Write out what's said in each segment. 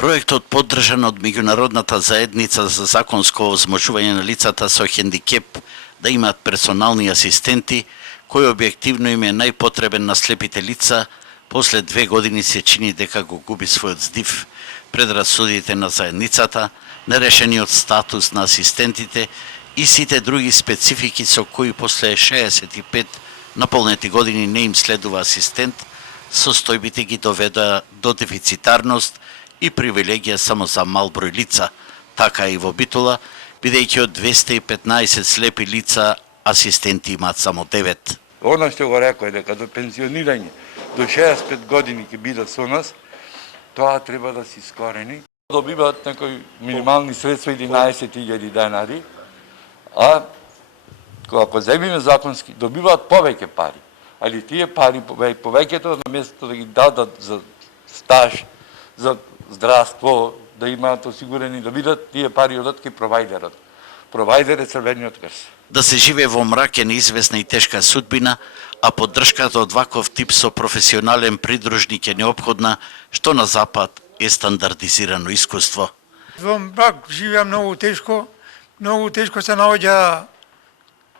Проектот поддржан од меѓународната заедница за законско овозможување на лицата со хендикеп да имаат персонални асистенти, кој објективно им е најпотребен на слепите лица, после 2 години се чини дека го губи својот здив, предрасудите на заедницата, нерешениот статус на асистентите и сите други специфики со кои после 65 наполнети години не им следува асистент, состојбите ги доведа до дефицитарност и привилегија само за мал број лица, така и во Битола, бидејќи од 215 слепи лица асистенти имаат само 9. Оно што го рекој дека до пензионирање до 65 години ќе бидат со нас, тоа треба да се искорени. Добиваат некои минимални средства 11.000 денари, а ако земиме законски, добиваат повеќе пари. Али тие пари, повеќето, наместо да ги дадат за стаж, за здравство, да имаат осигурени, да бидат тие пари одат кај провајдерот. Провајдер е Црвениот крст. Да се живее во мрак е неизвестна и тешка судбина, а поддршката од ваков тип со професионален придружник е неопходна, што на Запад е стандардизирано искуство. Во мрак живеа многу тешко се наоѓа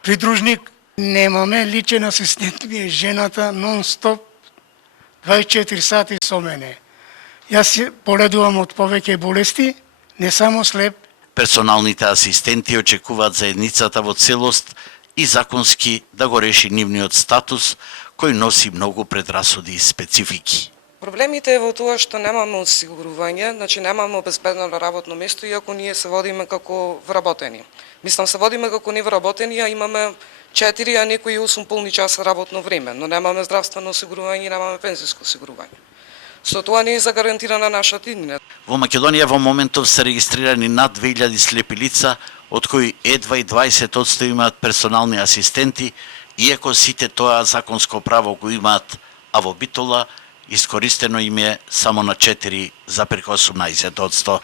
придружник. Немаме личен асистент, ми е жената нон-стоп 24 сати со мене. Јас боледувам од повеќе болести, не само слеп. Персоналните асистенти очекуваат заедницата во целост и законски да го реши нивниот статус, кој носи многу предрасуди и специфики. Проблемите е во тоа што немаме осигурување, значи немаме обезбедено работно место, иако ние се водиме како вработени. Мислам, се водиме како невработени, а имаме 4, а некои 8 полни часа работно време, но немаме здравствено осигурување, немаме пензиско осигурување. Со тоа не е загарантирана нашата иднина. Во Македонија во моментов се регистрирани над 2000 слепи лица, од кои едва и 20% имаат персонални асистенти, иако сите тоа законско право го имаат, а во Битола искористено им е само на 4,18%.